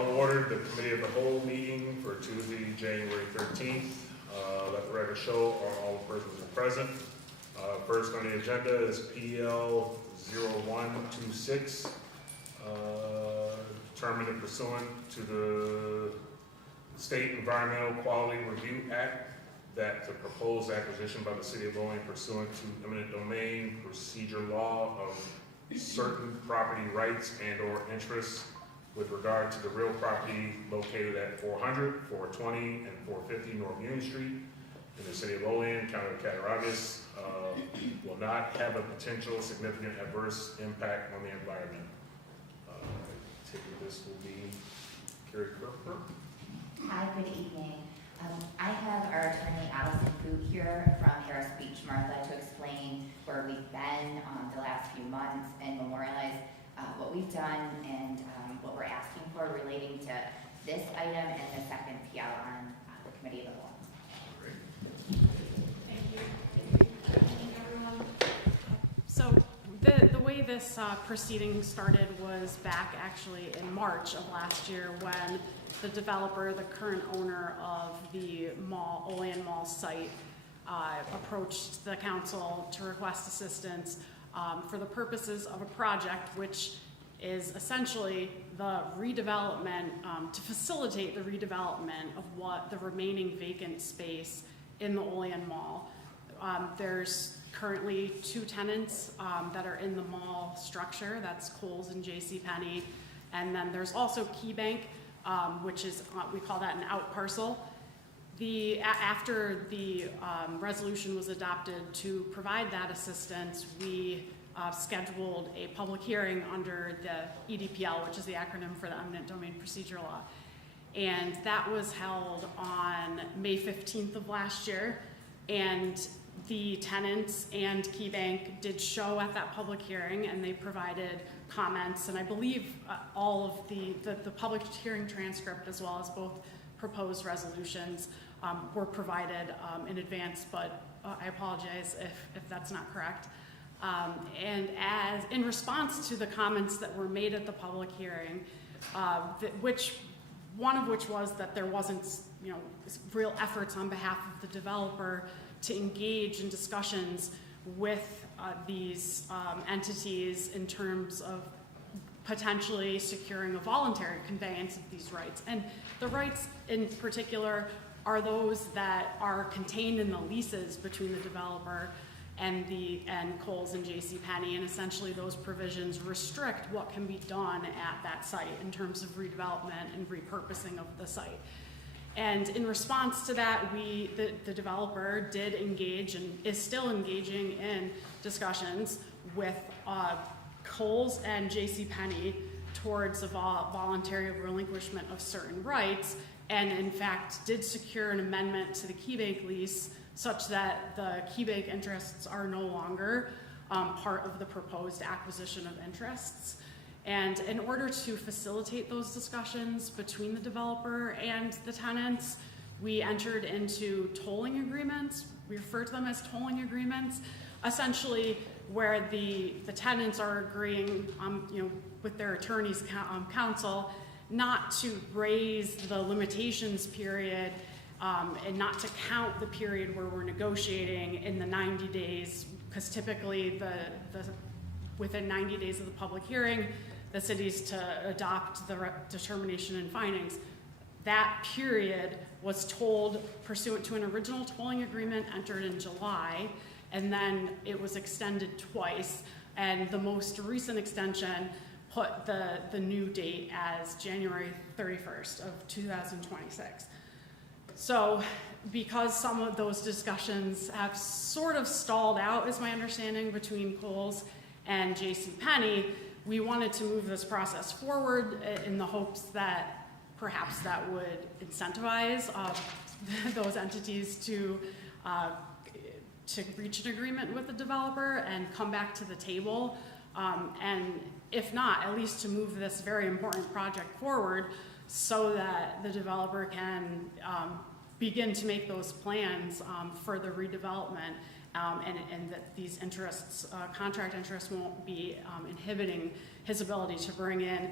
Call to order the Committee of the Whole meeting for Tuesday, January 13th. Let the record show all the persons are present. First on the agenda is PL 0126, determined and pursuant to the State Environmental Quality Review Act that the proposed acquisition by the City of Olean pursuant to eminent domain procedure law of certain property rights and or interests with regard to the real property located at 400, 420, and 450 North Union Street in the City of Olean, County of Cattaraugus, will not have a potential significant adverse impact on the environment. I take it this will be Carrie Kirkper. Hi, good evening. I have our attorney Allison Boot here from Harris Beach, Martha, to explain where we've been the last few months and memorialize what we've done and what we're asking for relating to this item and the second PL on the Committee of the Whole. Great. Thank you. Good evening, everyone. So the way this proceeding started was back actually in March of last year when the developer, the current owner of the mall, Olean Mall site, approached the council to request assistance for the purposes of a project which is essentially the redevelopment, to facilitate the redevelopment of what the remaining vacant space in the Olean Mall. There's currently two tenants that are in the mall structure, that's Kohl's and JCPenney, and then there's also KeyBank, which is, we call that an out parcel. After the resolution was adopted to provide that assistance, we scheduled a public hearing under the EDPL, which is the acronym for the Eminent Domain Procedure Law. And that was held on May 15th of last year. And the tenants and KeyBank did show at that public hearing, and they provided comments, and I believe all of the public hearing transcript as well as both proposed resolutions were provided in advance, but I apologize if that's not correct. And as in response to the comments that were made at the public hearing, one of which was that there wasn't, real efforts on behalf of the developer to engage in discussions with these entities in terms of potentially securing a voluntary conveyance of these rights. And the rights in particular are those that are contained in the leases between the developer and Kohl's and JCPenney, and essentially those provisions restrict what can be done at that site in terms of redevelopment and repurposing of the site. And in response to that, the developer did engage and is still engaging in discussions with Kohl's and JCPenney towards a voluntary relinquishment of certain rights, and in fact did secure an amendment to the KeyBank lease such that the KeyBank interests are no longer part of the proposed acquisition of interests. And in order to facilitate those discussions between the developer and the tenants, we entered into tolling agreements. We refer to them as tolling agreements, essentially where the tenants are agreeing, with their attorney's counsel, not to raise the limitations period and not to count the period where we're negotiating in the 90 days, because typically within 90 days of the public hearing, the city's to adopt the determination and findings. That period was tolled pursuant to an original tolling agreement entered in July, and then it was extended twice, and the most recent extension put the new date as January 31st of 2026. So because some of those discussions have sort of stalled out, is my understanding, between Kohl's and JCPenney, we wanted to move this process forward in the hopes that perhaps that would incentivize those entities to reach an agreement with the developer and come back to the table, and if not, at least to move this very important project forward so that the developer can begin to make those plans for the redevelopment, and that these interests, contract interests, won't be inhibiting his ability to bring in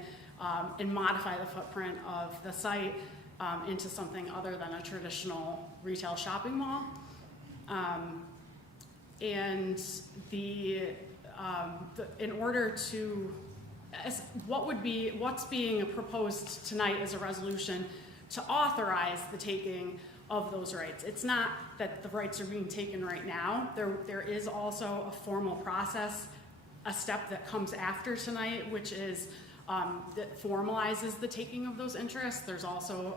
and modify the footprint of the site into something other than a traditional retail shopping mall. And in order to, what's being proposed tonight is a resolution to authorize the taking of those rights. It's not that the rights are being taken right now. There is also a formal process, a step that comes after tonight, which is that formalizes the taking of those interests. There's also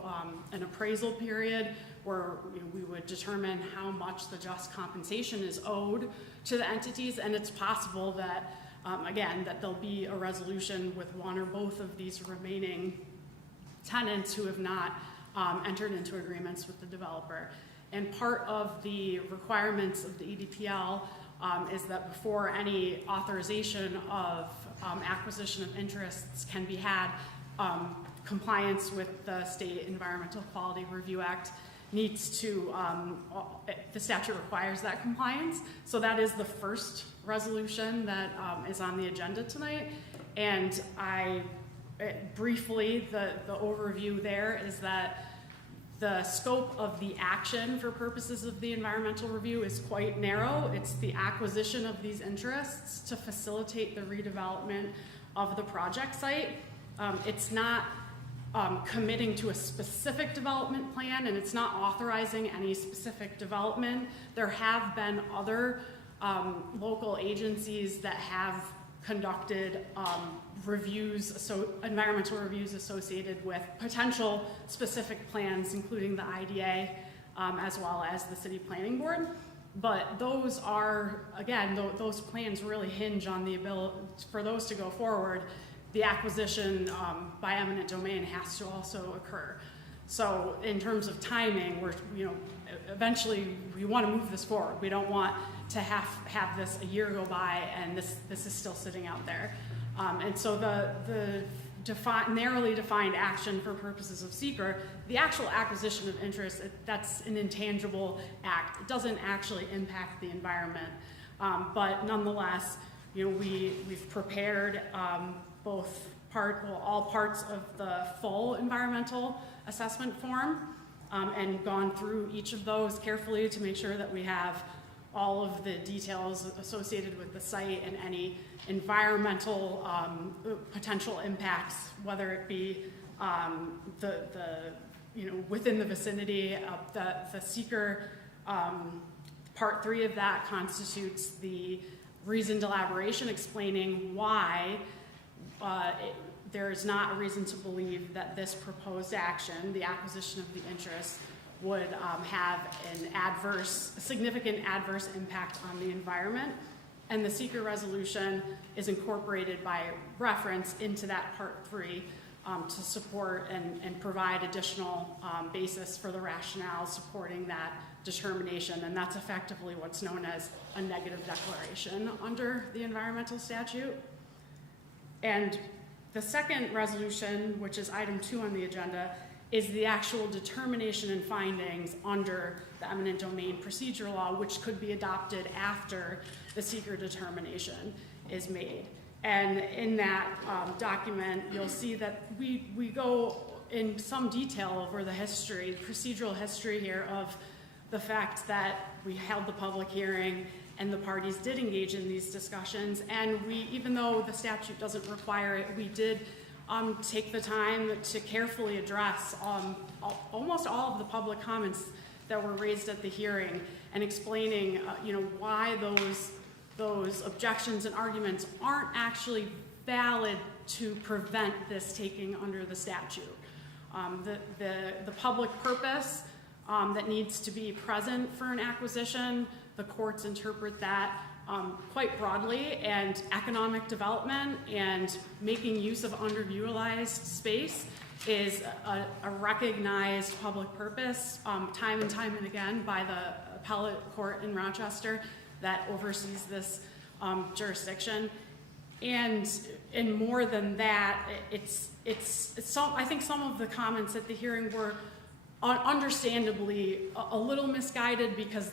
an appraisal period where we would determine how much the just compensation is owed to the entities, and it's possible that, again, that there'll be a resolution with one or both of these remaining tenants who have not entered into agreements with the developer. And part of the requirements of the EDPL is that before any authorization of acquisition of interests can be had, compliance with the State Environmental Quality Review Act needs to, the statute requires that compliance. So that is the first resolution that is on the agenda tonight. And briefly, the overview there is that the scope of the action for purposes of the environmental review is quite narrow. It's the acquisition of these interests to facilitate the redevelopment of the project site. It's not committing to a specific development plan, and it's not authorizing any specific development. There have been other local agencies that have conducted environmental reviews associated with potential specific plans, including the IDA, as well as the City Planning Board. But those are, again, those plans really hinge on the ability for those to go forward. The acquisition by eminent domain has to also occur. So in terms of timing, eventually we want to move this forward. We don't want to have this a year go by and this is still sitting out there. And so the narrowly defined action for purposes of seeker, the actual acquisition of interest, that's an intangible act. It doesn't actually impact the environment. But nonetheless, we've prepared all parts of the full environmental assessment form and gone through each of those carefully to make sure that we have all of the details associated with the site and any environmental potential impacts, whether it be within the vicinity of the seeker. Part 3 of that constitutes the reasoned elaboration explaining why there is not a reason to believe that this proposed action, the acquisition of the interest, would have a significant adverse impact on the environment. And the seeker resolution is incorporated by reference into that part 3 to support and provide additional basis for the rationale supporting that determination. And that's effectively what's known as a negative declaration under the environmental statute. And the second resolution, which is item 2 on the agenda, is the actual determination and findings under the eminent domain procedure law, which could be adopted after the seeker determination is made. And in that document, you'll see that we go in some detail over the procedural history here of the fact that we held the public hearing and the parties did engage in these discussions. And even though the statute doesn't require it, we did take the time to carefully address almost all of the public comments that were raised at the hearing and explaining why those objections and arguments aren't actually valid to prevent this taking under the statute. The public purpose that needs to be present for an acquisition, the courts interpret that quite broadly, and economic development and making use of underutilized space is a recognized public purpose time and time and again by the appellate court in Rochester that oversees this jurisdiction. And more than that, I think some of the comments at the hearing were understandably a little misguided because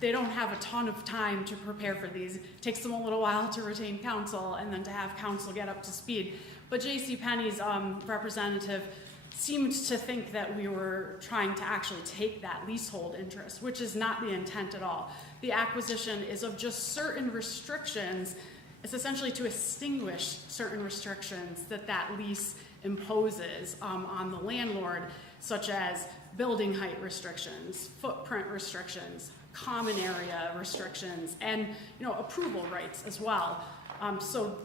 they don't have a ton of time to prepare for these. It takes them a little while to retain counsel and then to have counsel get up to speed. But JCPenney's representative seemed to think that we were trying to actually take that leasehold interest, which is not the intent at all. The acquisition is of just certain restrictions. It's essentially to extinguish certain restrictions that that lease imposes on the landlord, such as building height restrictions, footprint restrictions, common area restrictions, and approval rights as well. So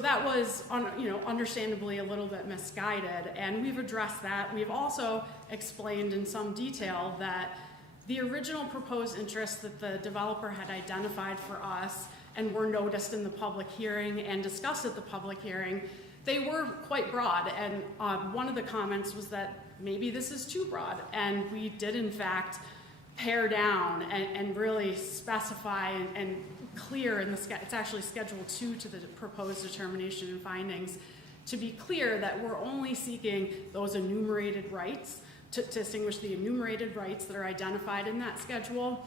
that was understandably a little bit misguided, and we've addressed that. We've also explained in some detail that the original proposed interests that the developer had identified for us and were noticed in the public hearing and discussed at the public hearing, they were quite broad, and one of the comments was that maybe this is too broad, and we did in fact pare down and really specify and clear in it's actually Schedule 2 to the proposed determination and findings, to be clear that we're only seeking those enumerated rights, to distinguish the enumerated rights that are identified in that schedule,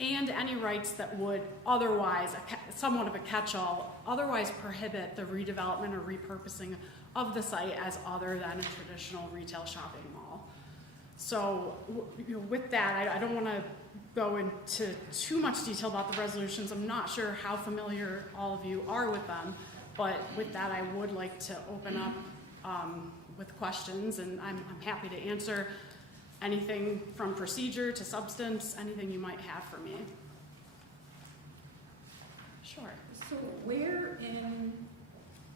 and any rights that would otherwise, somewhat of a catch-all, otherwise prohibit the redevelopment or repurposing of the site as other than a traditional retail shopping mall. So with that, I don't want to go into too much detail about the resolutions. I'm not sure how familiar all of you are with them, but with that, I would like to open up with questions, and I'm happy to answer anything from procedure to substance, anything you might have for me. Sure. So where in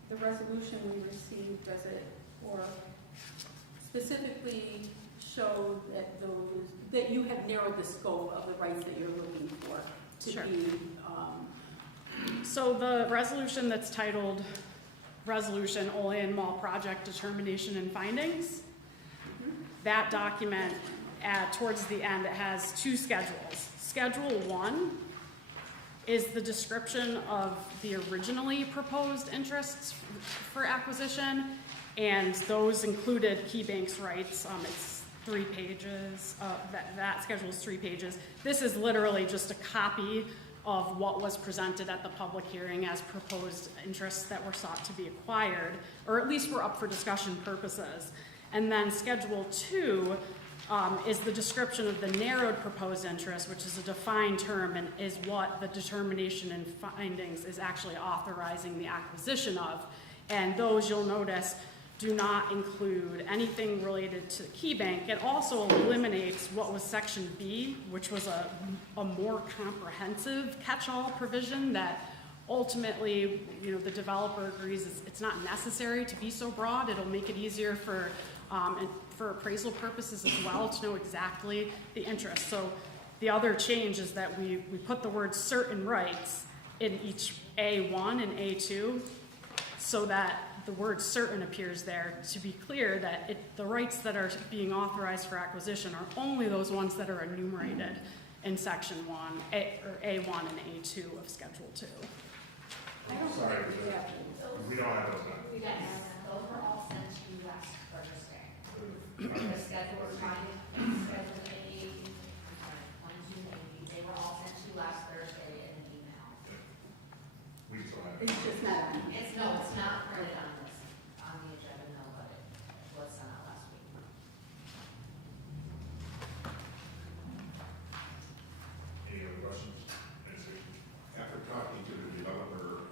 the resolution we received does it, or specifically show that you have narrowed the scope of the rights that you're looking for to Sure. be? So the resolution that's titled Resolution Olean Mall Project Determination and Findings, that document towards the end, it has two schedules. Schedule 1 is the description of the originally proposed interests for acquisition, and those included Key Bank's rights. It's 3 pages. That schedule is 3 pages. This is literally just a copy of what was presented at the public hearing as proposed interests that were sought to be acquired, or at least were up for discussion purposes. And then Schedule 2 is the description of the narrowed proposed interest, which is a defined term and is what the determination and findings is actually authorizing the acquisition of. And those, you'll notice, do not include anything related to Key Bank. It also eliminates what was Section B, which was a more comprehensive catch-all provision that ultimately, the developer agrees it's not necessary to be so broad. It'll make it easier for appraisal purposes as well to know exactly the interest. So the other change is that we put the word certain rights in each A1 and A2 so that the word certain appears there, to be clear that the rights that are being authorized for acquisition are only those ones that are enumerated in Section 1, or A1 and A2 of Schedule 2. Sorry, we don't have those now. We got those were all sent to you last Thursday. The schedule was finding, schedule A, 1, 2, 8, they were all sent to you last Thursday in an email. We still have it. It's just not on. It's not printed on the agenda, no, but it was sent out last week. Any other questions? Nancy? After talking to the developer,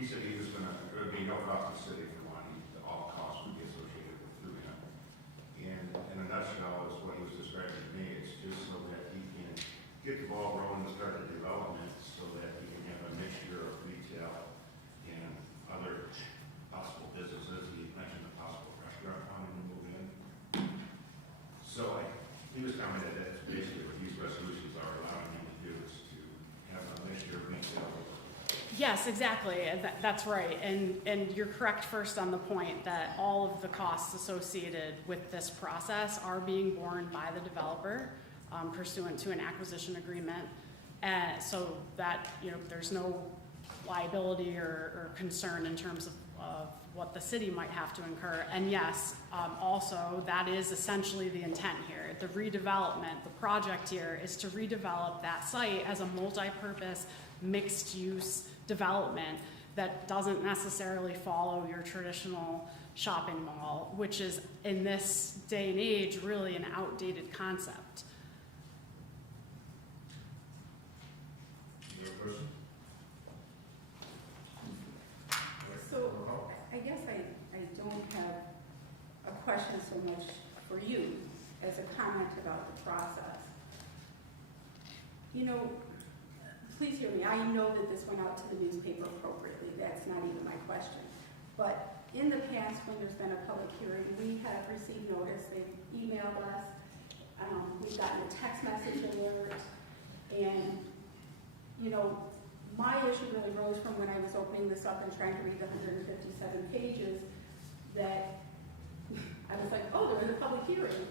he said he was there would be no cost to the city for one, all costs would be associated with doing it. And in a nutshell, is what he was describing to me, it's just so that he can get the ball rolling and start the development so that he can have a mixture of retail and other possible businesses. He mentioned a possible restaurant coming to move in. So he was commenting that that's basically what these resolutions are allowing him to do, is to have a mixture of retail. Yes, exactly. That's right. And you're correct first on the point that all of the costs associated with this process are being borne by the developer pursuant to an acquisition agreement. So that, there's no liability or concern in terms of what the city might have to incur. And yes, also that is essentially the intent here. The redevelopment, the project here is to redevelop that site as a multi-purpose, mixed-use development that doesn't necessarily follow your traditional shopping mall, which is, in this day and age, really an outdated concept. Any other question? So I guess I don't have a question so much for you as a comment about the process. You know, please hear me, I know that this went out to the newspaper appropriately, that's not even my question. But in the past, when there's been a public hearing, we have received notice, they've emailed us, we've gotten a text message alert, and, you know, my issue really rose from when I was opening this up and trying to read the 157 pages, that I was like, oh, there was a public hearing,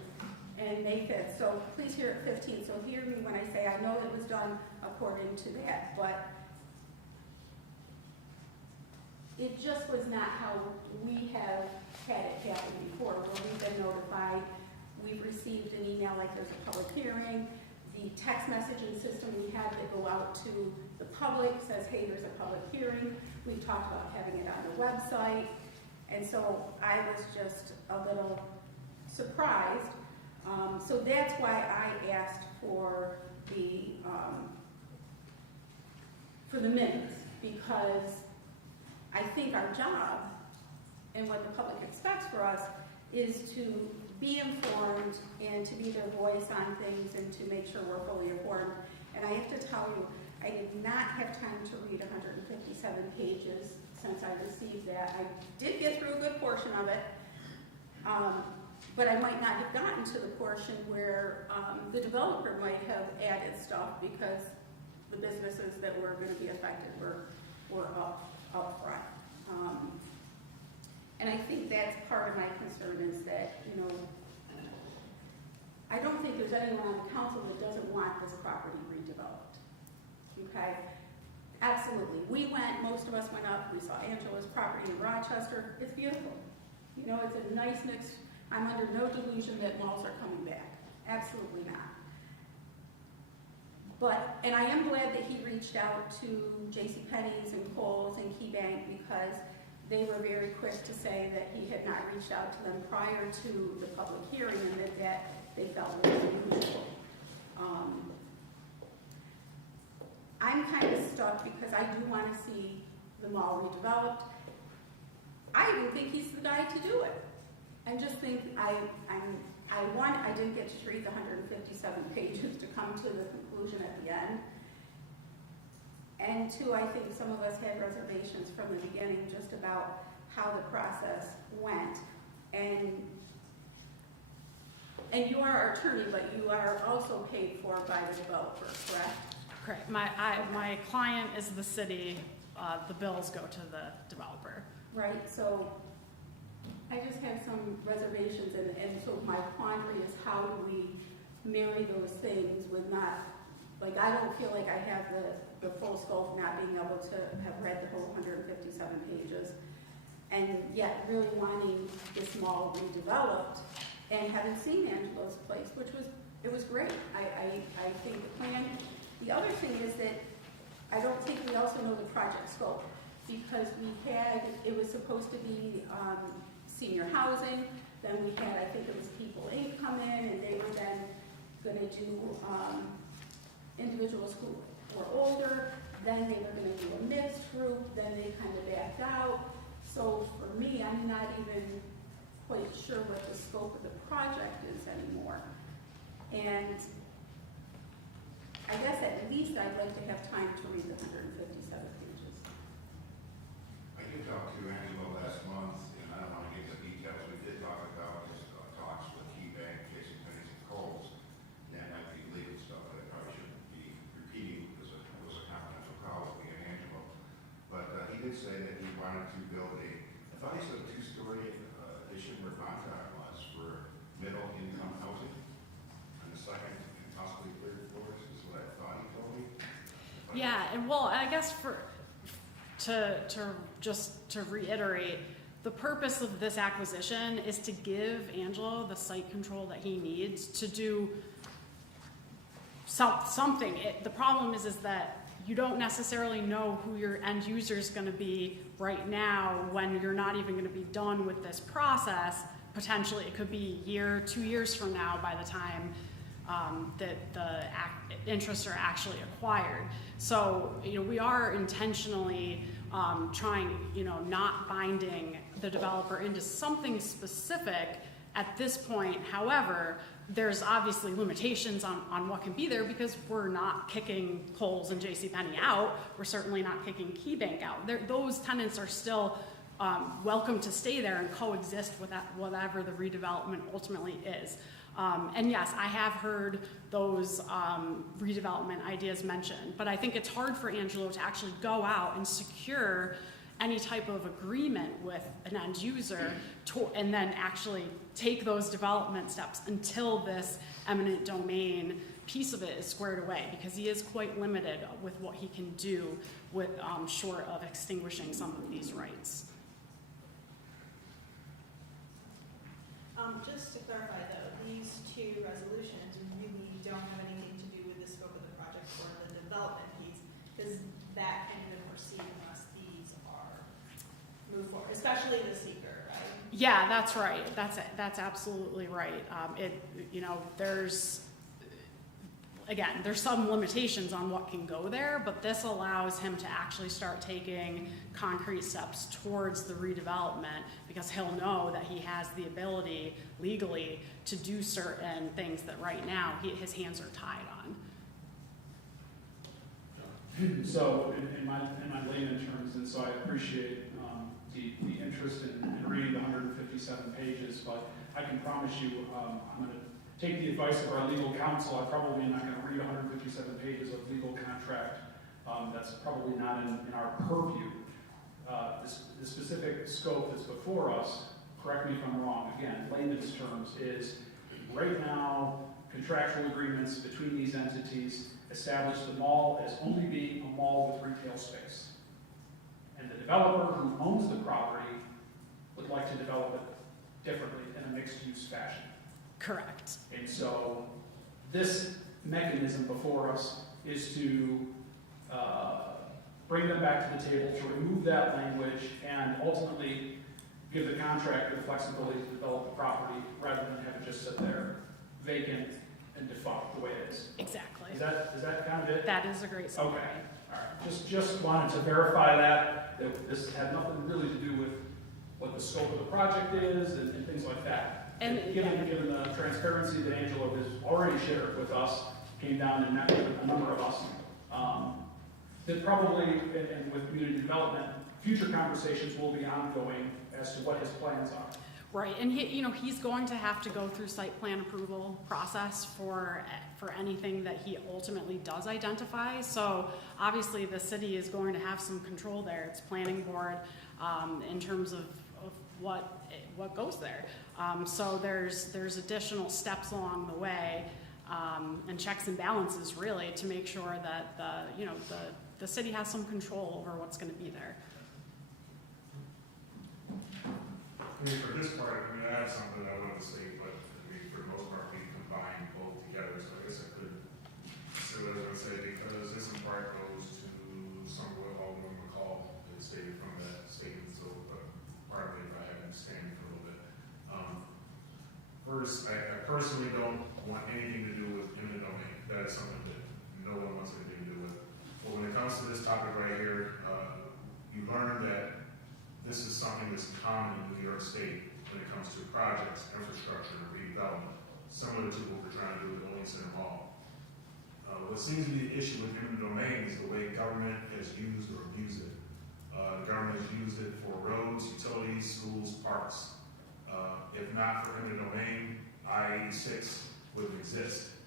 and May 5th, so please hear it 15th, so hear me when I say I know it was done according to that, but it just was not how we have had it happen before, where we've been notified, we've received an email like there's a public hearing, the text messaging system we have that go out to the public says, hey, there's a public hearing, we've talked about having it on the website, and so I was just a little surprised. So that's why I asked for the minutes, because I think our job and what the public expects for us is to be informed and to be their voice on things and to make sure we're fully informed. And I have to tell you, I did not have time to read 157 pages since I received that. I did get through a good portion of it, but I might not have gotten to the portion where the developer might have added stuff because the businesses that were going to be affected were up front. And I think that's part of my concern is that, you know, I don't think there's anyone on the council that doesn't want this property redeveloped. Okay? Absolutely. Most of us went up, we saw Angela's property in Rochester. It's beautiful. You know, it's a nice mix. I'm under no delusion that malls are coming back. Absolutely not. And I am glad that he reached out to JCPenney's and Kohl's and KeyBank, because they were very quick to say that he had not reached out to them prior to the public hearing and that they felt was unusual. I'm kind of stuck because I do want to see the mall redeveloped. I even think he's the guy to do it. I just think I didn't get to read the 157 pages to come to the conclusion at the end. And two, I think some of us had reservations from the beginning just about how the process went. And you are our attorney, but you are also paid for by the developer, correct? Correct. My client is the city. The bills go to the developer. Right. So I just have some reservations, and so my quandary is how do we marry those things with not, like, I don't feel like I have the full scope, not being able to have read the whole 157 pages, and yet really wanting this mall redeveloped, and having seen Angela's place, it was great. I think the plan. The other thing is that I don't think we also know the project scope, because it was supposed to be senior housing, then we had, I think it was People Inc. come in, and they were then going to do individuals who were older, then they were going to do a mixed group, then they kind of backed out. So for me, I'm not even quite sure what the scope of the project is anymore. And I guess at least I'd like to have time to read the 157 pages. I did talk to Angelo last month, and I don't want to get into details. We did talk about his talks with KeyBank, JCPenney's, and Kohl's. That might be legal stuff that I probably shouldn't be repeating because it was a confidential call with me and Angelo. But he did say that he wanted to build I thought he said a two-story addition where Bontar was for middle-income housing, and the second and possibly third floors is what I thought he told me. Yeah, and well, I guess to reiterate, the purpose of this acquisition is to give Angelo the site control that he needs to do something. The problem is that you don't necessarily know who your end user is going to be right now when you're not even going to be done with this process. Potentially, it could be a year, 2 years from now by the time that the interests are actually acquired. So, we are intentionally trying, not binding the developer into something specific at this point. However, there's obviously limitations on what can be there because we're not kicking Kohl's and JCPenney out. We're certainly not kicking KeyBank out. Those tenants are still welcome to stay there and coexist with whatever the redevelopment ultimately is. And yes, I have heard those redevelopment ideas mentioned, but I think it's hard for Angelo to actually go out and secure any type of agreement with an end user and then actually take those development steps until this eminent domain piece of it is squared away, because he is quite limited with what he can do with short of extinguishing some of these rights. Just to clarify though, these two resolutions really don't have anything to do with the scope of the project or the development piece, because that can even proceed unless these are moved forward, especially the seeker, right? Yeah, that's right. That's absolutely right. There's some limitations on what can go there, but this allows him to actually start taking concrete steps towards the redevelopment, because he'll know that he has the ability legally to do certain things that right now his hands are tied on. So in my layman terms, and so I appreciate the interest in reading the 157 pages, but I can promise you I'm going to take the advice of our legal counsel. I'm probably not going to read 157 pages of legal contract. That's probably not in our purview. The specific scope that's before us, correct me if I'm wrong, again, layman's terms, is right now contractual agreements between these entities establish the mall as only being a mall with retail space. And the developer who owns the property would like to develop it differently in a mixed-use fashion. Correct. And so this mechanism before us is to bring them back to the table, to remove that language, and ultimately give the contractor the flexibility to develop the property rather than have it just sit there vacant and defunct the way it is. Exactly. Is that kind of it? That is a great summary. Okay. All right. Just wanted to verify that this had nothing really to do with what the scope of the project is and things like that. And given the transparency that Angelo has already shared with us, came down and met with a number of us, that probably, and with community development, future conversations will be ongoing as to what his plans are. Right, and he's going to have to go through site plan approval process for anything that he ultimately does identify. So obviously the city is going to have some control there. It's planning board in terms of what goes there. So there's additional steps along the way and checks and balances really to make sure that the city has some control over what's going to be there. For this part, I have something I wanted to say, but for the most part, we combine both together, so I guess I could say what I was going to say, because this in part goes to some of what Alderman McCall had stated from that statement, so partly if I had understanding for a little bit. First, I personally don't want anything to do with eminent domain. That is something that no one wants anything to do with. But when it comes to this topic right here, you learn that this is something that's common in New York State when it comes to projects, infrastructure, and redevelopment, similar to what we're trying to do with Olean Center Mall. What seems to be the issue with eminent domain is the way government has used or abused it. The government has used it for roads, utilities, schools, parks. If not for eminent domain, I-86 wouldn't exist.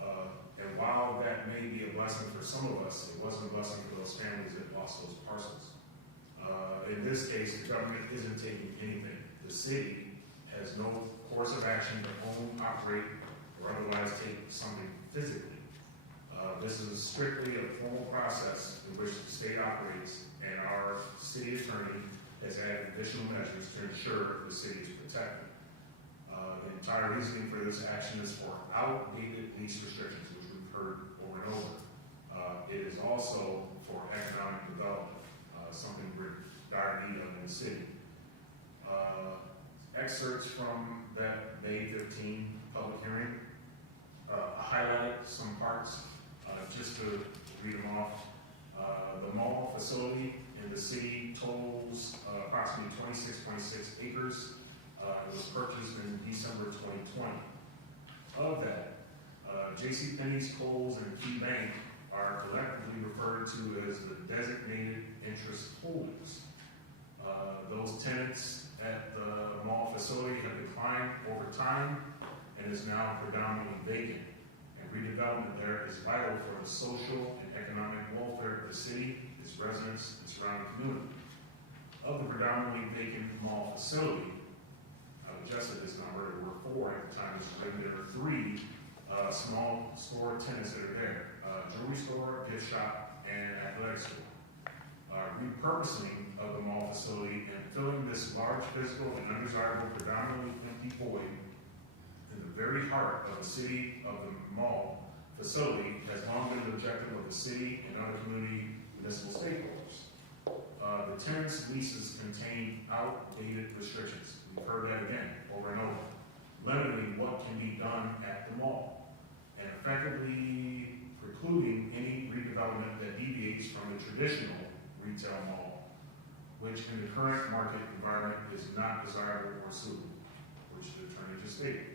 And while that may be a blessing for some of us, it wasn't a blessing for those families that lost those parcels. In this case, the government isn't taking anything. The city has no course of action to own, operate, or otherwise take something physically. This is strictly a formal process in which the state operates, and our city attorney has added additional measures to ensure the city is protected. The entire reasoning for this action is for outdated lease restrictions, which we've heard over and over. It is also for economic development, something we're dire need of in the city. Excerpts from that May 15 public hearing. I highlighted some parts just to read them off. The mall facility in the city totals approximately 26.6 acres. It was purchased in December 2020. Of that, JCPenney's, Kohl's, and Key Bank are collectively referred to as the designated interest holders. Those tenants at the mall facility have declined over time and is now predominantly vacant. And redevelopment there is vital for the social and economic welfare of the city, its residents, and surrounding community. Of the predominantly vacant mall facility, I've adjusted this number, there were 4 at the time it was written. There are 3 small store tenants that are there, jewelry store, gift shop, and athletic store. Repurposing of the mall facility and filling this large physical and undesirable predominantly empty void in the very heart of the city of the mall facility has long been the objective of the city and other community municipal stakeholders. The tenants' leases contain outdated restrictions. We've heard that again over and over, limiting what can be done at the mall and effectively precluding any redevelopment that deviates from the traditional retail mall, which in the current market environment is not desirable or suitable, which the attorney just stated.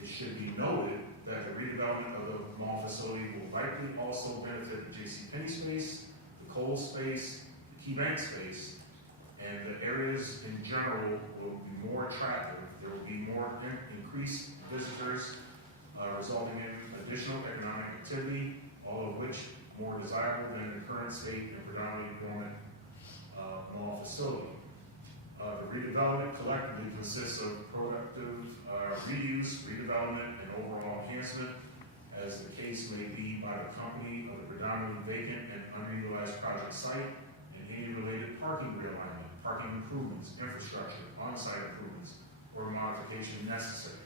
It should be noted that the redevelopment of the mall facility will likely also benefit the JCPenney space, the Kohl's space, the Key Bank space, and the areas in general will be more attractive. There will be more increased visitors, resulting in additional economic activity, all of which more desirable than the current state and predominantly dormant mall facility. The redevelopment collectively consists of productive reuse, redevelopment, and overall enhancement, as the case may be by the company of the predominantly vacant and underutilized project site, and any related parking realignment, parking improvements, infrastructure, on-site improvements, or modification necessary.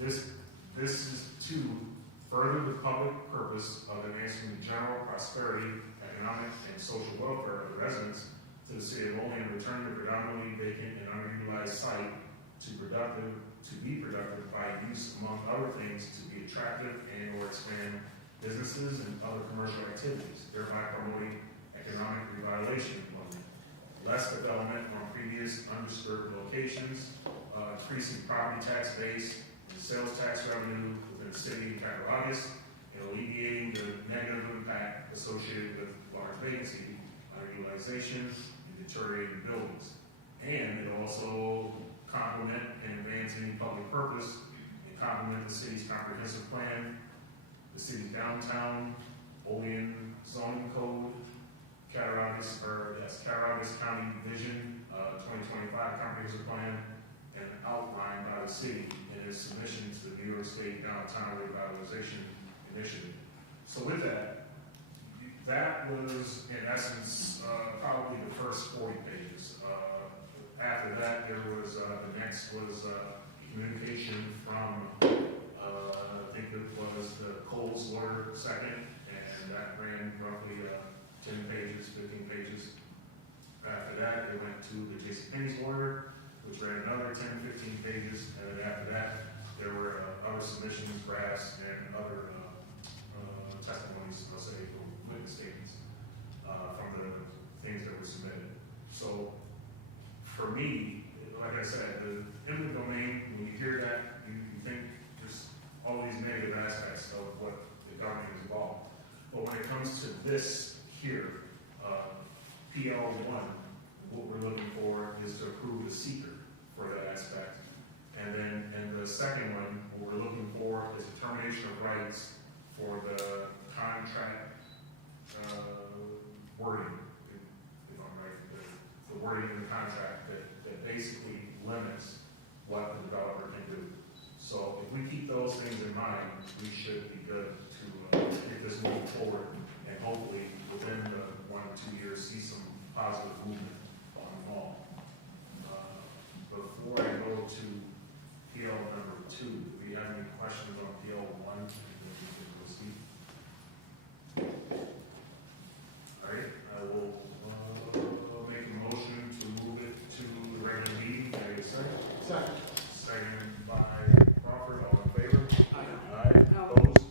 This is to further the public purpose of enhancing the general prosperity, economic, and social welfare of the residents to the city of Olean, returning the predominantly vacant and underutilized site to be productive by use, among other things, to be attractive and or expand businesses and other commercial activities, thereby promoting economic revitalization of less development on previous undisturbed locations, increasing property tax base and sales tax revenue within the city of Cattaraugus, and alleviating the negative impact associated with large vacancy, underutilization, and deteriorating buildings. And it also complement and advance any public purpose and complement the city's comprehensive plan, the city's downtown, Olean zoning code, Cattaraugus County Vision 2025 comprehensive plan, and outlined by the city in its submission to the New York State Downtown Revitalization Initiative. So with that, that was in essence probably the first 40 pages. After that, there was the next was communication from I think it was the Kohl's lawyer second, and that ran roughly 10 pages, 15 pages. After that, it went to the JCPenney's lawyer, which ran another 10, 15 pages, and then after that, there were other submissions, drafts, and other testimonies, I'll say, from witness statements from the things that were submitted. So, for me, like I said, the eminent domain, when you hear that, you think there's all these negative aspects of what the government is involved. But when it comes to this here, PL1, what we're looking for is to approve the seeker for that aspect. And then, and the second one, what we're looking for is a termination of rights for the contract wording, if I'm right, the wording in the contract that basically limits what the developer can do. So if we keep those things in mind, we should be good to get this moving forward, and hopefully within the 1 to 2 years see some positive movement on the mall. Before I go to PL number 2, do we have any questions on PL 1? proceed. All right, I will, make a motion to move it to the regular meeting. Can I get a second? Second. Second by Crawford, all in favor? Aye. No. Opposed?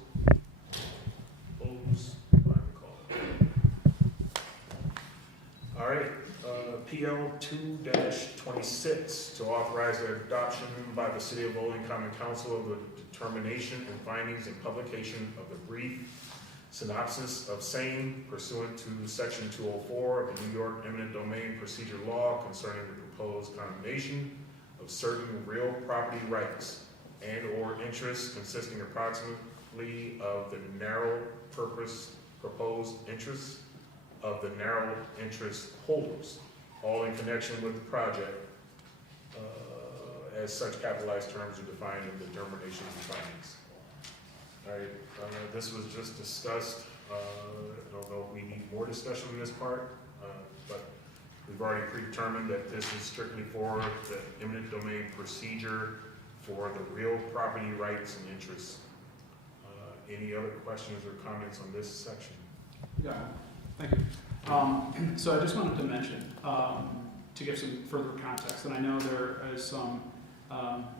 Opposed by McCall. All right, PL 2-26, to authorize the adoption by the City of Olean Common Council of the determination and findings and publication of the brief synopsis of same pursuant to Section 204 of the New York Eminent Domain Procedure Law concerning the proposed condemnation of certain real property rights and/or interests consisting approximately of the narrow purpose proposed interests of the narrow interest holders, all in connection with the project, as such capitalized terms are defined in the determinations and findings. All right, this was just discussed. I don't know if we need more discussion on this part, but we've already predetermined that this is strictly for the eminent domain procedure for the real property rights and interests. Any other questions or comments on this section? Yeah, thank you. So I just wanted to mention, to give some further context, and I know there is some,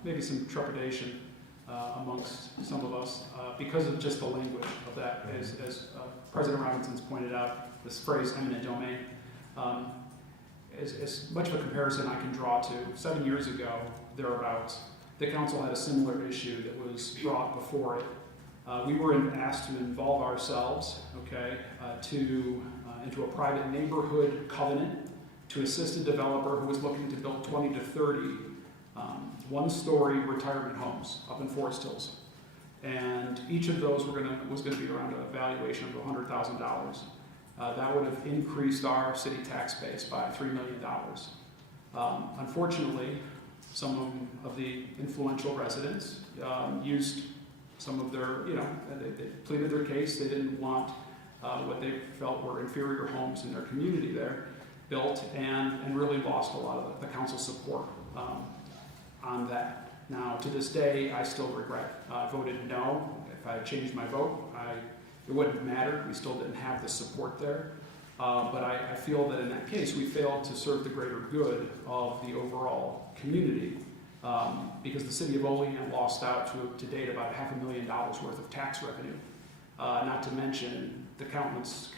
maybe some trepidation amongst some of us because of just the language of that, as President Robinson's pointed out, this phrase eminent domain. As much of a comparison I can draw to, 7 years ago, thereabouts, the council had a similar issue that was brought before it. We were asked to involve ourselves, into a private neighborhood covenant to assist a developer who was looking to build 20 to 30 one-story retirement homes up in Forest Hills. And each of those was going to be around a valuation of $100,000. That would have increased our city tax base by $3 million. Unfortunately, some of the influential residents used some of their, they pleaded their case. They didn't want what they felt were inferior homes in their community there built, and really lost a lot of the council's support on that. Now, to this day, I still regret. I voted no. If I had changed my vote, it wouldn't have mattered. We still didn't have the support there. But I feel that in that case, we failed to serve the greater good of the overall community, because the city of Olean lost out to date about $500,000 worth of tax revenue, not to mention the countless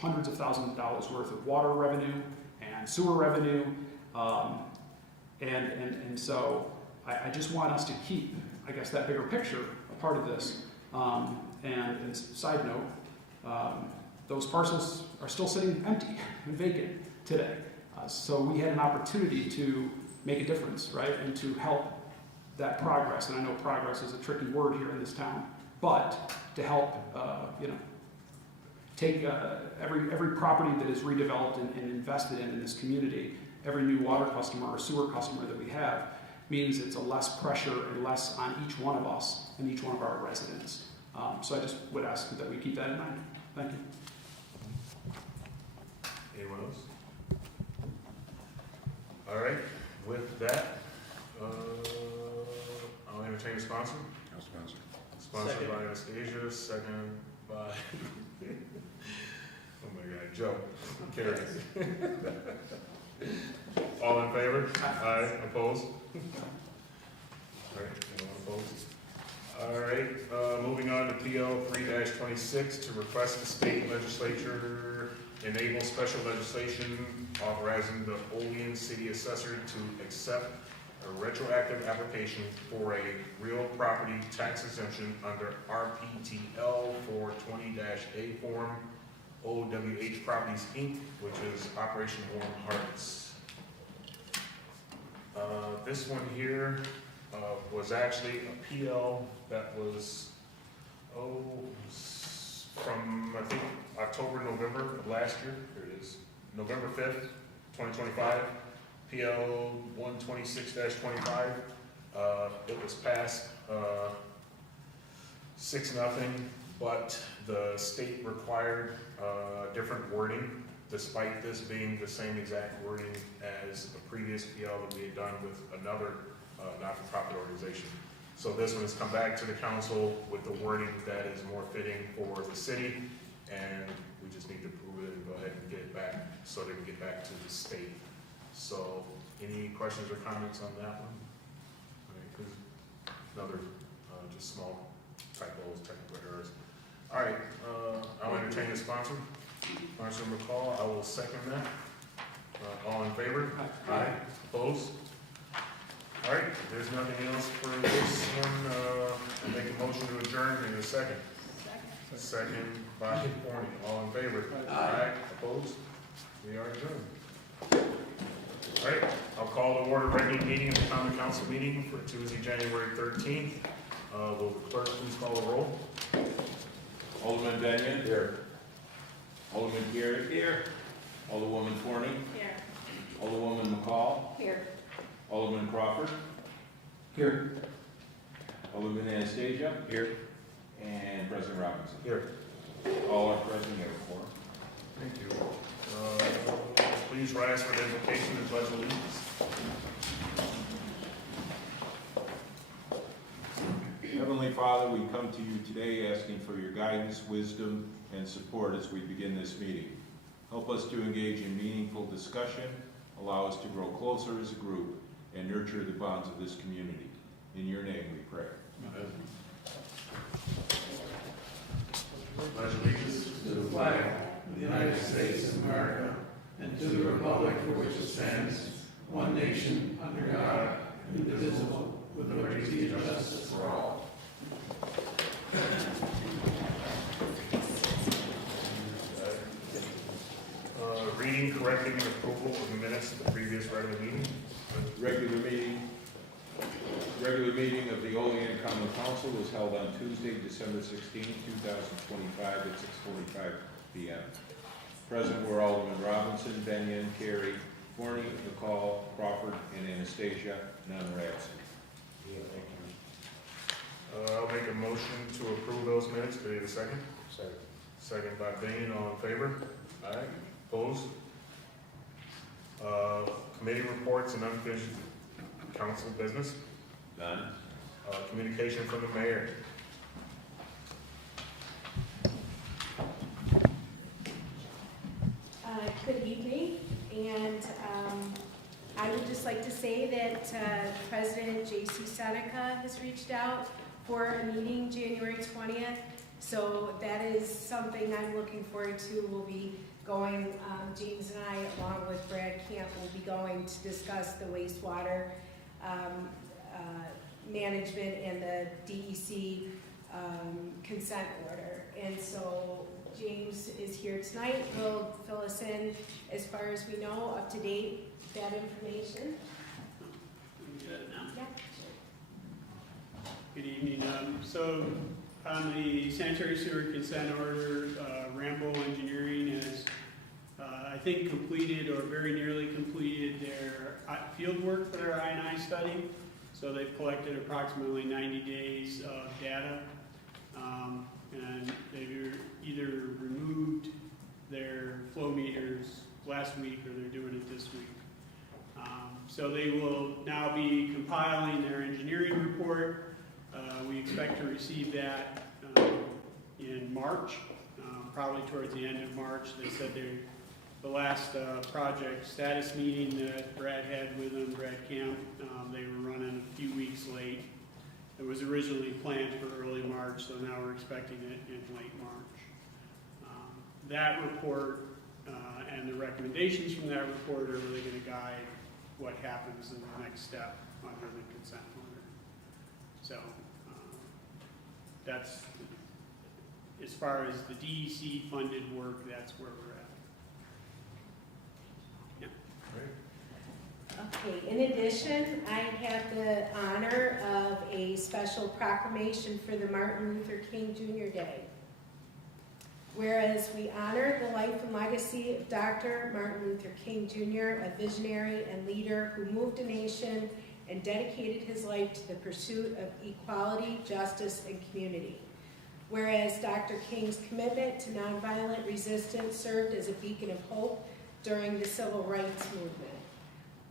hundreds of thousands of dollars worth of water revenue and sewer revenue. And so I just want us to keep, I guess, that bigger picture a part of this. And side note, those parcels are still sitting empty and vacant today. So we had an opportunity to make a difference, right, and to help that progress. And I know progress is a tricky word here in this town, but to help, take every property that is redeveloped and invested in this community, every new water customer or sewer customer that we have, means it's a less pressure and less on each one of us and each one of our residents. So I just would ask that we keep that in mind. Thank you. Anyone else? All right, with that, I'll entertain a sponsor. No sponsor. Sponsored by Anastasia, second by, oh my God, Joe. Carries. All in favor? Aye. Opposed? All right, anyone opposed? All right, moving on to PL 3-26, to request the state legislature enable special legislation authorizing the Olean city assessor to accept a retroactive application for a real property tax exemption under RPTL 420-A form, OWH Properties Inc., which is Operation Warm Hearts. This one here was actually a PL that was, from I think October, November of last year. Here it is, November 5th, 2025, PL 126-25. It was passed 6-0, but the state required different wording, despite this being the same exact wording as the previous PL that we had done with another not-for-profit organization. So this one has come back to the council with the wording that is more fitting for the city, and we just need to prove it and go ahead and get it back so they can get back to the state. So, any questions or comments on that one? Another, just small typos, technical errors. All right, I'll entertain the sponsor. Sponsor McCall, I will second that. All in favor? Aye. Opposed? All right, if there's nothing else for this one, I make a motion to adjourn in a second. Second by Forney. All in favor? Aye. Opposed? We are adjourned. All right, I'll call the order regular meeting of the common council meeting for Tuesday, January 13th. Will the clerk please call the roll? Alderman Benyon. Here. Alderman Gary. Here. Alderwoman Forney. Here. Alderwoman McCall. Here. Alderman Crawford. Here. Alderman Anastasia. Here. And President Robinson. Here. All are present, we have a quorum. Thank you. Please rise for the invocation and pledge allegiance. Heavenly Father, we come to you today asking for your guidance, wisdom, and support as we begin this meeting. Help us to engage in meaningful discussion, allow us to grow closer as a group, and nurture the bonds of this community. In your name we pray. Amen. Pledge allegiance to the flag of the United States of America and to the republic for which it stands, one nation, under God, indivisible, with liberty and justice for all. Reading, correcting, and approval of the minutes of the previous regular meeting. Regular meeting of the Olean Common Council was held on Tuesday, December 16, 2025 at 6:45 p.m. Present were Alderman Robinson, Benyon, Carey, Forney, McCall, Crawford, and Anastasia. None were absent. Thank you. I'll make a motion to approve those minutes. Could I have a second? Second. Second by Benyon. All in favor? Aye. Opposed? Committee reports and unfinished council business. None. Communication from the mayor. Good evening, and I would just like to say that President J.C. Seneca has reached out for a meeting January 20th, so that is something I'm looking forward to. We'll be going, James and I, along with Brad Camp, will be going to discuss the wastewater management and the DEC consent order. And so James is here tonight. He'll fill us in as far as we know, up to date, that information. Yeah. Good evening. So on the sanitary sewer consent order, Rambo Engineering has, I think, completed or very nearly completed their field work for their I&I study. So they've collected approximately 90 days of data, and they've either removed their flow meters last week or they're doing it this week. So they will now be compiling their engineering report. We expect to receive that in March, probably towards the end of March. They said the last project status meeting that Brad had with them, Brad Camp, they were running a few weeks late. It was originally planned for early March, so now we're expecting it in late March. That report and the recommendations from that report are really going to guide what happens in the next step under the consent order. So that's, as far as the DEC funded work, that's where we're at. Okay, in addition, I have the honor of a special proclamation for the Martin Luther King Jr. Day. Whereas we honor the life and legacy of Dr. Martin Luther King Jr., a visionary and leader who moved a nation and dedicated his life to the pursuit of equality, justice, and community. Whereas Dr. King's commitment to nonviolent resistance served as a beacon of hope during the civil rights movement.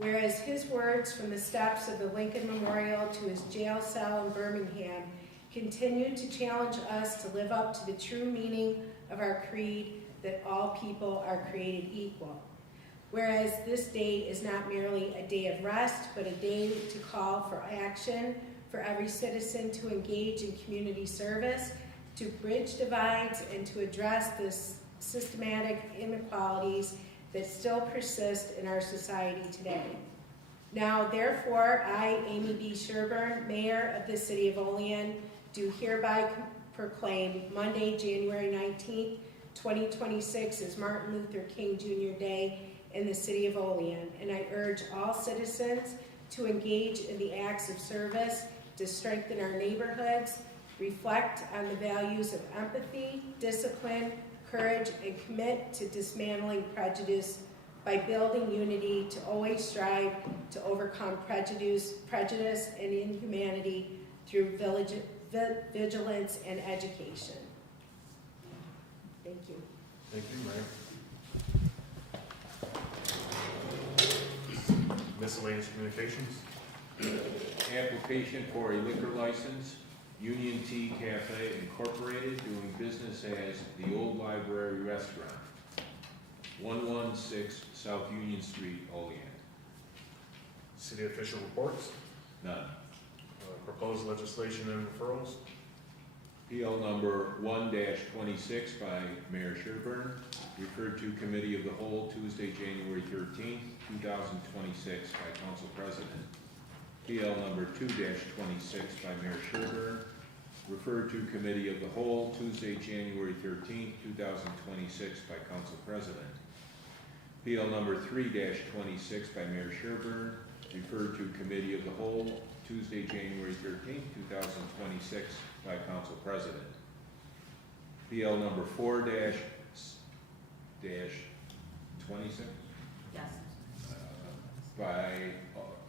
Whereas his words from the steps of the Lincoln Memorial to his jail cell in Birmingham continue to challenge us to live up to the true meaning of our creed that all people are created equal. Whereas this day is not merely a day of rest, but a day to call for action for every citizen to engage in community service, to bridge divides, and to address the systematic inequalities that still persist in our society today. Now, therefore, I, Amy B. Sherburne, Mayor of the City of Olean, do hereby proclaim Monday, January 19th, 2026 as Martin Luther King Jr. Day in the City of Olean, and I urge all citizens to engage in the acts of service to strengthen our neighborhoods, reflect on the values of empathy, discipline, courage, and commit to dismantling prejudice by building unity, to always strive to overcome prejudice and inhumanity through vigilance and education. Thank you. Thank you, Mayor. Miscellaneous communications? Application for a liquor license, Union Tea Cafe Incorporated, doing business as the Old Library Restaurant, 116 South Union Street, Olean. City official reports? None. Proposed legislation and referrals? PL number 1-26 by Mayor Sherburne, referred to Committee of the Whole Tuesday, January 13th, 2026 by Council President. PL number 2-26 by Mayor Sherburne, referred to Committee of the Whole Tuesday, January 13th, 2026 by Council President. PL number 3-26 by Mayor Sherburne, referred to Committee of the Whole Tuesday, January 13th, 2026 by Council President. PL number 4-26 Yes. by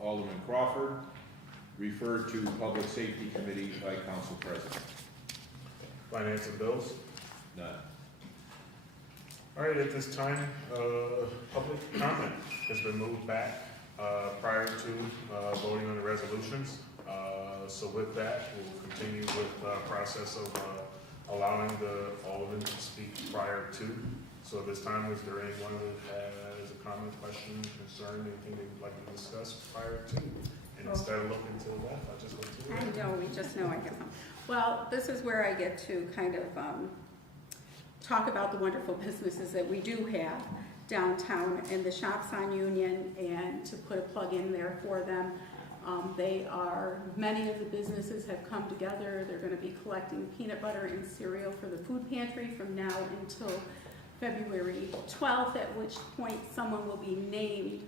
Alderman Crawford, referred to Public Safety Committee by Council President. Finance and bills? None. All right, at this time, public comment has been moved back prior to voting on the resolutions. So with that, we'll continue with the process of allowing the Alderman to speak prior to. So at this time, is there anyone that has a comment, question, concern, anything they would like to discuss prior to? And instead of looking to the left, I just look to the I right. know, we just know I get some. Well, this is where I get to kind of talk about the wonderful businesses that we do have downtown and the shops on Union, and to put a plug in there for them. Many of the businesses have come together. They're going to be collecting peanut butter and cereal for the food pantry from now until February 12th, at which point someone will be named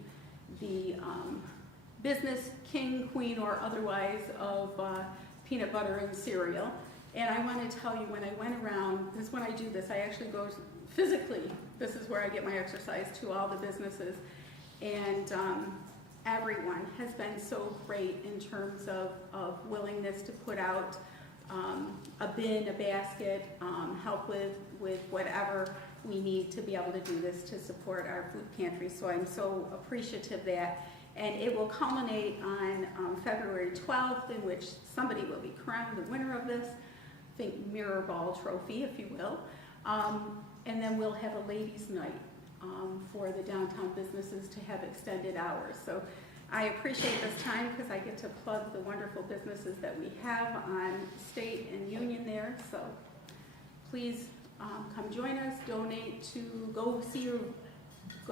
the business king, queen, or otherwise of peanut butter and cereal. And I want to tell you, when I went around, because when I do this, I actually go physically, this is where I get my exercise, to all the businesses. And everyone has been so great in terms of willingness to put out a bin, a basket, help with whatever we need to be able to do this to support our food pantry. So I'm so appreciative of that. And it will culminate on February 12th, in which somebody will be crowned the winner of this, think mirror ball trophy, if you will. And then we'll have a ladies' night for the downtown businesses to have extended hours. So I appreciate this time because I get to plug the wonderful businesses that we have on State and Union there. So please come join us, donate to go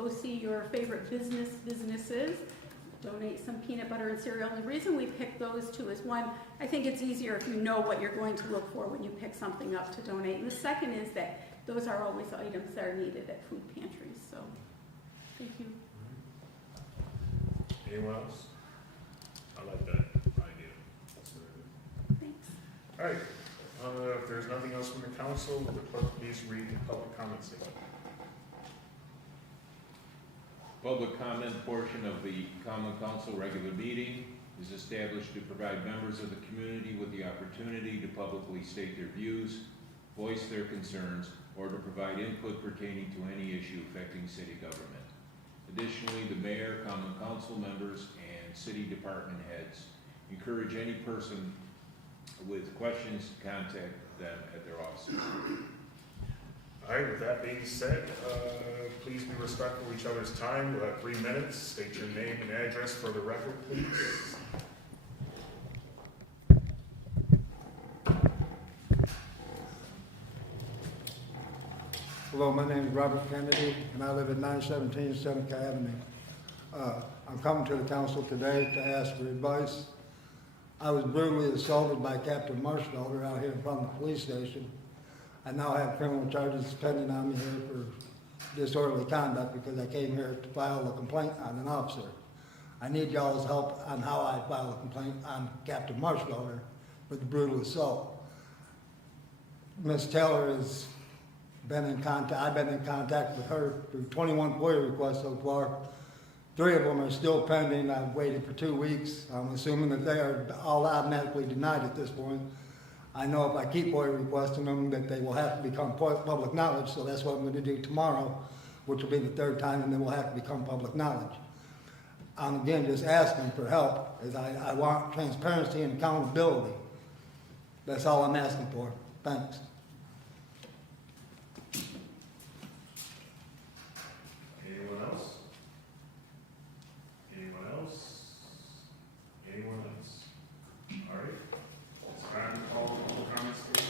see your favorite businesses. Donate some peanut butter and cereal. And the reason we pick those two is, one, I think it's easier if you know what you're going to look for when you pick something up to donate. And the second is that those are always items that are needed at food pantries. So, thank you. Anyone else? I like that idea. That's very good. Thanks. All right, if there's nothing else from the council, will the clerk please read the public comment section? Public comment portion of the Common Council regular meeting is established to provide members of the community with the opportunity to publicly state their views, voice their concerns, or to provide input pertaining to any issue affecting city government. Additionally, the mayor, common council members, and city department heads encourage any person with questions to contact them at their offices. All right, with that being said, please be respectful of each other's time. We'll have 3 minutes. State your name and address for the record, please. Hello, my name is Robert Kennedy, and I live at 917 Seneca Avenue. I'm coming to the council today to ask for advice. I was brutally assaulted by Captain Marshfelder out here in front of the police station. I now have criminal charges pending on me here for disorderly conduct because I came here to file a complaint on an officer. I need y'all's help on how I file a complaint on Captain Marshfelder for the brutal assault. Ms. Taylor has been in contact, I've been in contact with her through 21 FOIA requests so far. 3 of them are still pending. I've waited for 2 weeks. I'm assuming that they are all automatically denied at this point. I know if I keep FOIA requesting them that they will have to become public knowledge, so that's what I'm going to do tomorrow, which will be the 3rd time, and then will have to become public knowledge. I'm again just asking for help, as I want transparency and accountability. That's all I'm asking for. Thanks. Anyone else? Anyone else? Anyone else? All right. It's time to call the comments to the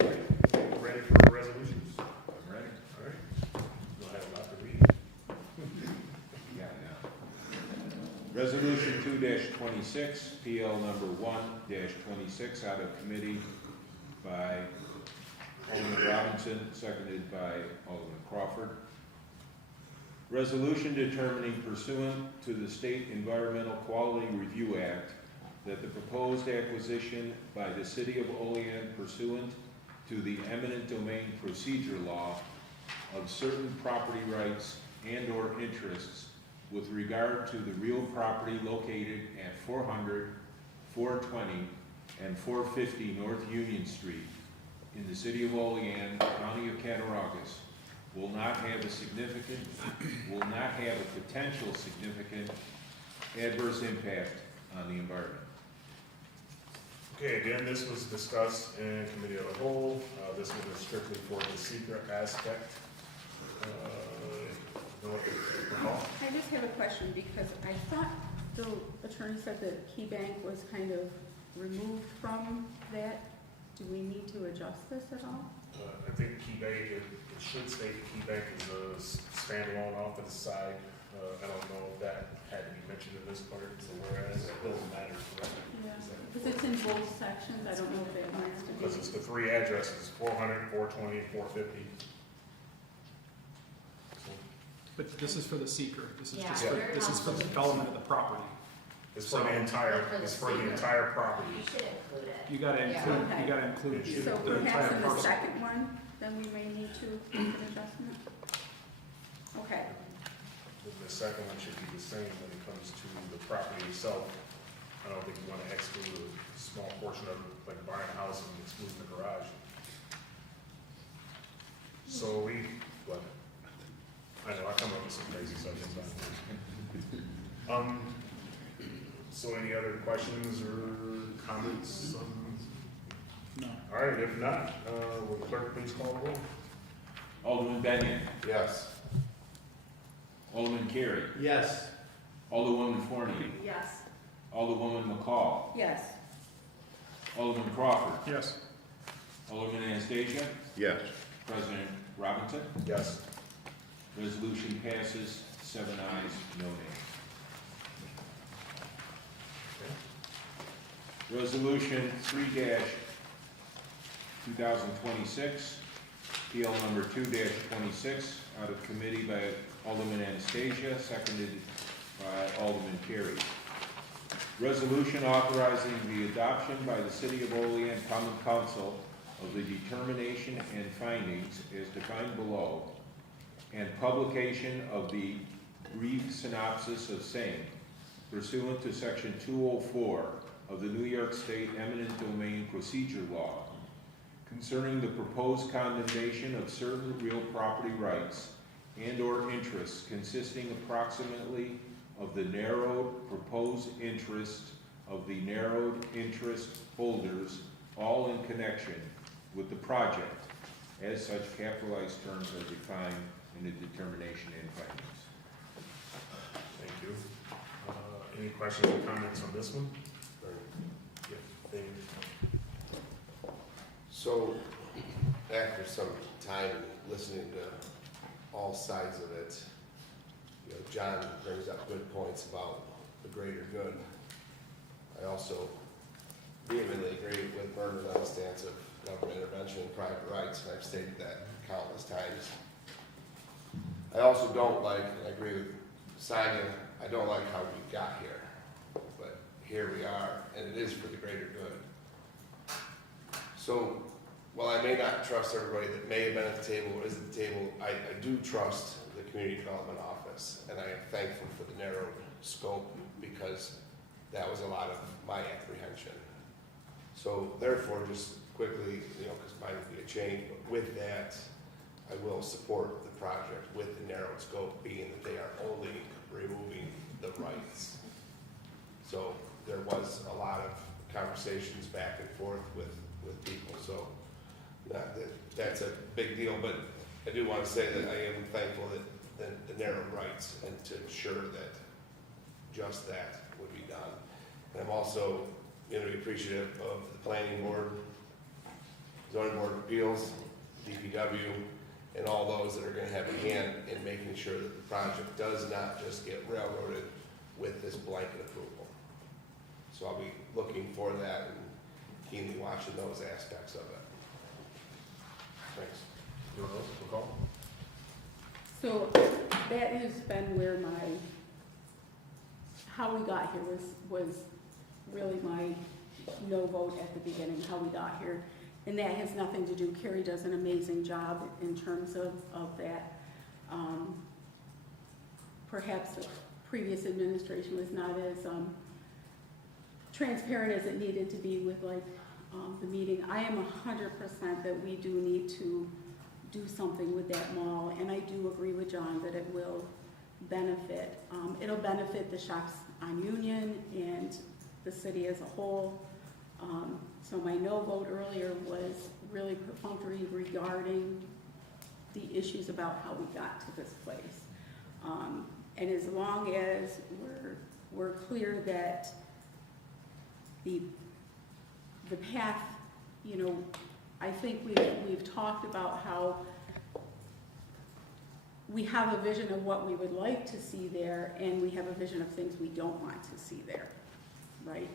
All right. Ready for resolutions? I'm ready. All right. You'll have a lot to read. Yeah, yeah. Resolution 2-26, PL number 1-26, out of committee by Alderman Robinson, seconded by Alderman Crawford. Resolution determining pursuant to the State Environmental Quality Review Act that the proposed acquisition by the City of Olean pursuant to the eminent domain procedure law of certain property rights and/or interests with regard to the real property located at 400, 420, and 450 North Union Street in the City of Olean, County of Cattaraugus, will not have a potential significant adverse impact on the environment. Okay, again, this was discussed in committee of the whole. This one is strictly for the secret aspect. I just have a question because I thought the attorney said that Key Bank was kind of removed from that. Do we need to adjust this at all? I think Key Bank, it should state Key Bank is a standalone off to the side. I don't know if that had to be mentioned in this part, so whereas it doesn't matter, correct? Yeah, because it's in both sections. I don't know if it needs to be. Because it's the 3 addresses, 400, 420, and 450. But this is for the seeker. This is Yeah, just your this is for the development of the property. It's for the entire, it's for the entire property. You should include it. You gotta Yeah. include, Okay. you gotta include So the entire perhaps in the parcel. second one, then we may need to make an adjustment? Okay. The second one should be the same when it comes to the property itself. I don't think you want to exclude a small portion of, like buying a house and excluding the garage. So what? I know, I come up with some crazy subjects. So any other questions or comments? No. All right, if not, will the clerk please call the roll? Alderman Benyon, Yes. Alderman Carey, Yes. Alderwoman Fournier, Yes. Alderwoman McCall, Yes. Alderman Crawford, Yes. Alderman Anastasia, Yes. President Robinson. Yes. Resolution passes, 7 ayes, no nays. Resolution 3-2026, PL number 2-26, out of committee by Alderman Anastasia, seconded by Alderman Carey. Resolution authorizing the adoption by the City of Olean Common Council of the determination and findings as defined below, and publication of the brief synopsis of same pursuant to Section 204 of the New York State Eminent Domain Procedure Law, concerning the proposed condemnation of certain real property rights and/or interests consisting approximately of the narrowed proposed interest of the narrowed interest holders, all in connection with the project. As such, capitalized terms are defined in the determination and findings. Thank you. Any questions or comments on this one? Yeah, Dave. So, after some time listening to all sides of it, you know, John brings up good points about the greater good. I also vehemently agree with Bernard on the stance of government intervention in private rights, and I've stated that countless times. I also don't like, and I agree with Sonia, I don't like how we got here, but here we are, and it is for the greater good. So, while I may not trust everybody that may have been at the table or is at the table, I do trust the Community Development Office, and I am thankful for the narrowed scope because that was a lot of my apprehension. So therefore, just quickly, you know, because mine would be a change, but with that, I will support the project with the narrowed scope being that they are only removing the rights. So there was a lot of conversations back and forth with people, so that's a big deal, but I do want to say that I am thankful that the narrowed rights and to ensure that just that would be done. And I'm also going to be appreciative of the Planning Board, Zoning Board of Appeals, DPW, and all those that are going to have a hand in making sure that the project does not just get railroaded with this blanket approval. So I'll be looking for that and keenly watching those aspects of it. Thanks. You want to call? So that has been where how we got here was really my no vote at the beginning, how we got here. And that has nothing to do, Carrie does an amazing job in terms of that. Perhaps the previous administration was not as transparent as it needed to be with the meeting. I am 100% that we do need to do something with that mall, and I do agree with John that it will benefit. It'll benefit the shops on Union and the city as a whole. So my no vote earlier was really perfunctory regarding the issues about how we got to this place. And as long as we're clear that the path, you know, I think we've talked about how we have a vision of what we would like to see there, and we have a vision of things we don't want to see there, right?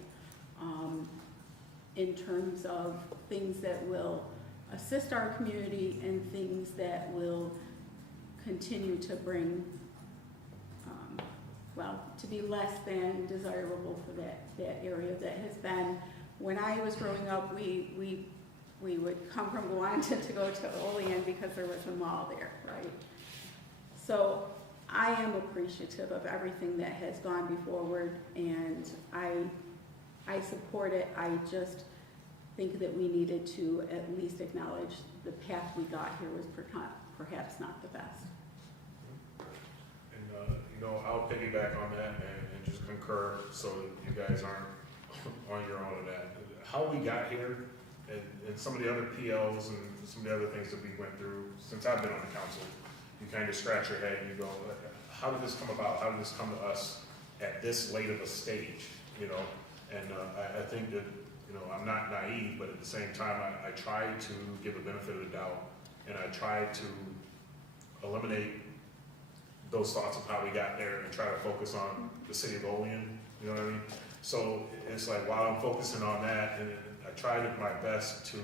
In terms of things that will assist our community and things that will continue to bring, to be less than desirable for that area that has been. When I was growing up, we would come from Guanta to go to Olean because there was a mall there, right? So I am appreciative of everything that has gone forward, and I support it. I just think that we needed to at least acknowledge the path we got here was perhaps not the best. And, you know, I'll piggyback on that and just concur so that you guys aren't on your own in that. How we got here and some of the other PLs and some of the other things that we went through since I've been on the council, you kind of scratch your head and you go, how did this come about? How did this come to us at this late of a stage, you know? And I think that, you know, I'm not naive, but at the same time, I try to give a benefit of the doubt, and I try to eliminate those thoughts of how we got there and try to focus on the city of Olean, you know what I mean? So it's like, while I'm focusing on that, and I try to my best to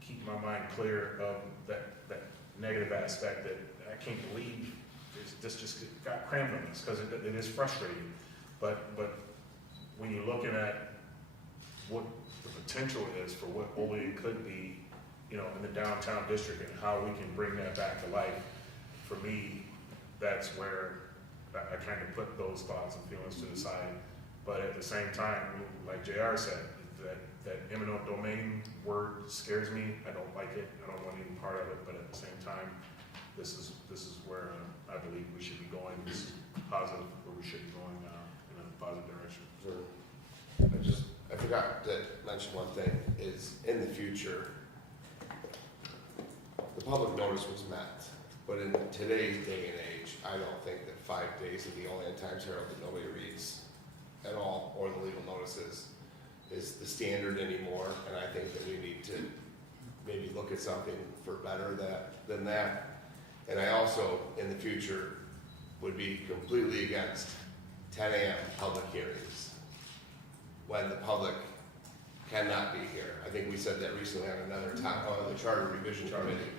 keep my mind clear of that negative aspect that I can't believe this just got crammed on us, because it is frustrating. But when you're looking at what the potential is for what Olean could be, you know, in the downtown district and how we can bring that back to life, for me, that's where I kind of put those thoughts and feelings to the side. But at the same time, like JR said, that eminent domain word scares me. I don't like it. I don't want any part of it, but at the same time, this is where I believe we should be going. This is positive, where we should be going in a positive direction. I forgot to mention one thing, is in the future, the public notice was met, but in today's day and age, I don't think that 5 days of the Olean Times-Herald that nobody reads at all, or the legal notices, is the standard anymore, and I think that we need to maybe look at something for better than that. And I also, in the future, would be completely against 10 a.m. public hearings when the public cannot be here. I think we said that recently on another time, the Charter Revision Committee,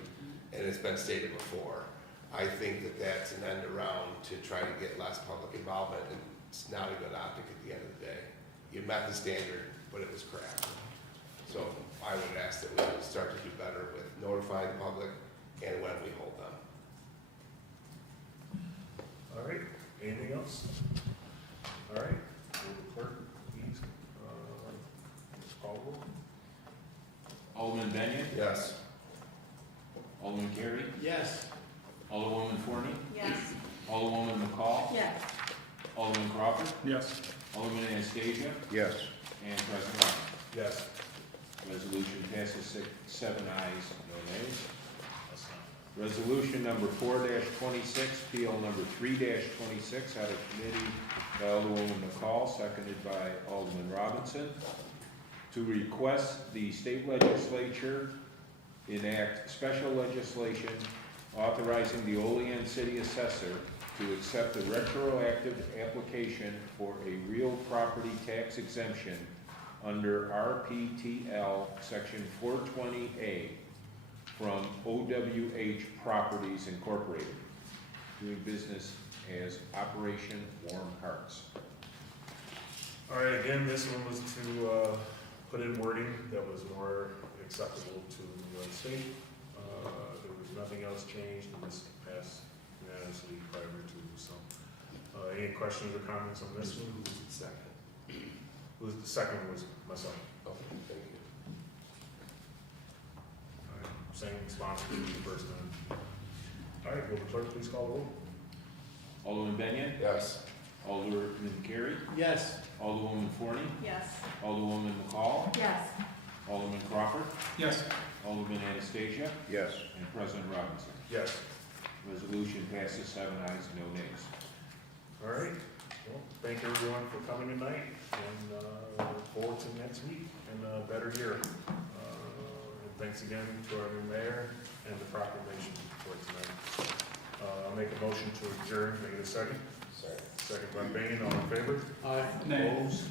and it's been stated before. I think that that's an end around to try to get less public involvement, and it's not a good optic at the end of the day. You met the standard, but it was crap. So I would ask that we would start to do better with notifying the public and when we hold them. All right, anything else? All right, will the clerk please call roll? Alderman Benyon? Yes. Alderman Carey? Yes. Alderwoman Forney? Yes. Alderwoman McCall? Yes. Alderman Crawford? Yes. Alderman Anastasia? Yes. And President Robinson. Yes. Resolution passes 7 ayes, no nays. Resolution number 4-26, PL number 3-26, out of committee by Alderwoman McCall, seconded by Alderman Robinson, to request the state legislature enact special legislation authorizing the Olean City Assessor to accept a retroactive application for a real property tax exemption under RPTL Section 420A from OWH Properties Incorporated, doing business as Operation Warm Hearts. All right, again, this one was to put in wording that was more acceptable to the state. There was nothing else changed, and this passed unanimously prior to. So, any questions or comments on this one? Who's the second? Who's the second was myself. Okay, thank you. All right, same sponsor as the first time. All right, will the clerk please call the roll? Alderman Benyon? Yes. Alderman Carey? Yes. Alderwoman Forney? Yes. Alderwoman McCall? Yes. Alderman Crawford? Yes. Alderman Anastasia? Yes. And President Robinson. Yes. Resolution passes 7 ayes, no nays. All right. Well, thank everyone for coming tonight, and look forward to next week and a better year. And thanks again to our new mayor and the proclamation for tonight. I'll make a motion to adjourn. Make it a second. Sorry. Second by Bain. All in favor? Aye. Opposed?